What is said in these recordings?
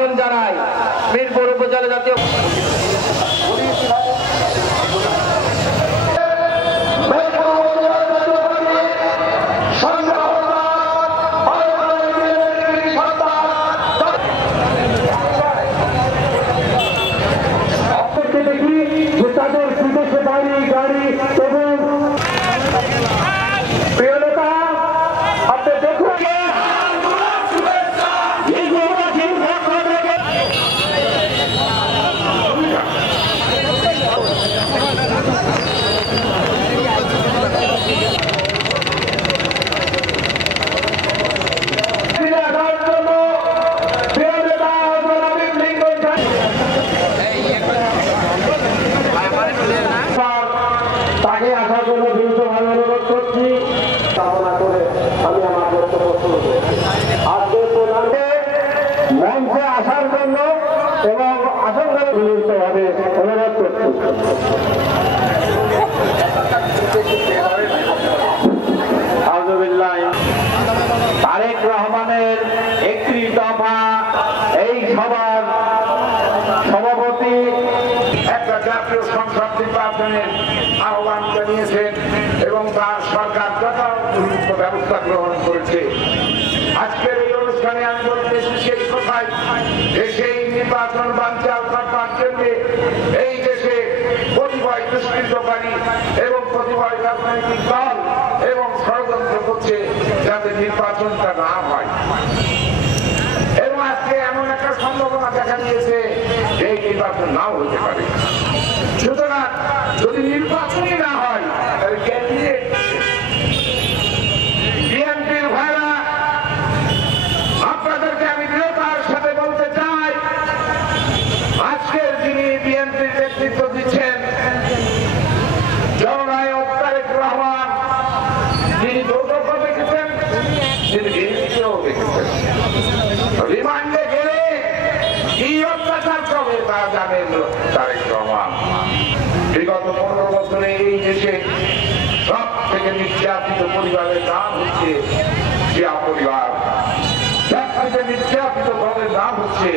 অভিনন্দন জানাই। মিরপুর উপজেলা জাতীয় তাকে আসার জন্য বিনীতভাবে অনুরোধ করছি। কামনা করে আমি আমার বক্তব্য শুরু করব। আজকে প্রধানকে মঞ্চে আসার জন্য এবং আসন করে বিনীতভাবে অনুরোধ করছি। তারেক রহমানের 31 দফা এই সভার সভাপতি একটা জাতীয় সংসদ নির্বাচনের আহ্বান জানিয়েছেন এবং তার সরকার যথাযথ ব্যবস্থা গ্রহণ করেছে। আজকের এই অনুষ্ঠানে আমি বলতে এসেছি এই কথাই যে সেই নির্বাচন বানচাল করবার জন্য এই দেশে কতিপয় দুষ্কৃতকারী এবং কতিপয় রাজনৈতিক দল এবং ষড়যন্ত্র করছে যাতে নির্বাচনটা না হয়। এবং আজকে এমন একটা সম্ভাবনা দেখা দিয়েছে যে এই নির্বাচন নাও হতে পারে। সুতরাং যদি নির্বাচনই না হয় তাহলে ক্যান্ডিডেট বিএনপির ভাইরা আপনাদেরকে আমি দৃঢ়তার সাথে বলতে চাই, আজকের যিনি বিএনপির নেতৃত্ব দিচ্ছেন জননায়ক তারেক রহমান, তিনি যৌতুকও দেখেছেন, তিনি বিএনপিও দেখেছেন। রিমান্ডে গেলে কি অত্যাচার করবে তা জানেন তারেক রহমান। বিগত 15 বছরে এই দেশে সব থেকে নির্যাতিত পরিবারের নাম হচ্ছে জিয়া পরিবার, সব থেকে নির্যাতিত দলের নাম হচ্ছে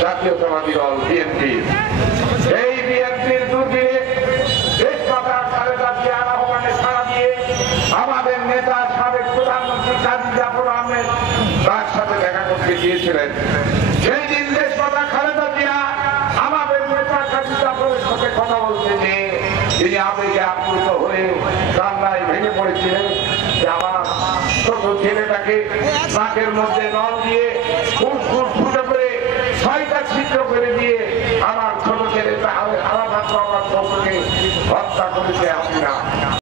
জাতীয়তাবাদী দল বিএনপি। এই বিএনপির দুর্দিনে দেশমাতা খালেদা জিয়ার আহ্বানে সাড়া দিয়ে আমাদের নেতা সাবেক প্রধানমন্ত্রী কাজী জাফর আহমেদ তার সাথে দেখা করতে গিয়েছিলেন। সেই দিন দেশমাতা খালেদা জিয়া আমাদের নেতা কাজী জাফরের সাথে কথা বলতে নিয়ে তিনি আবেগে আপ্লুত হয়ে কান্নায় ভেঙে পড়েছিলেন যে আমার ছোট ছেলেটাকে নাকের মধ্যে নল দিয়ে ফুটে করে 6টা ছিদ্র করে দিয়ে আমার ছোট ছেলেটা আলাদা হত্যা করেছে।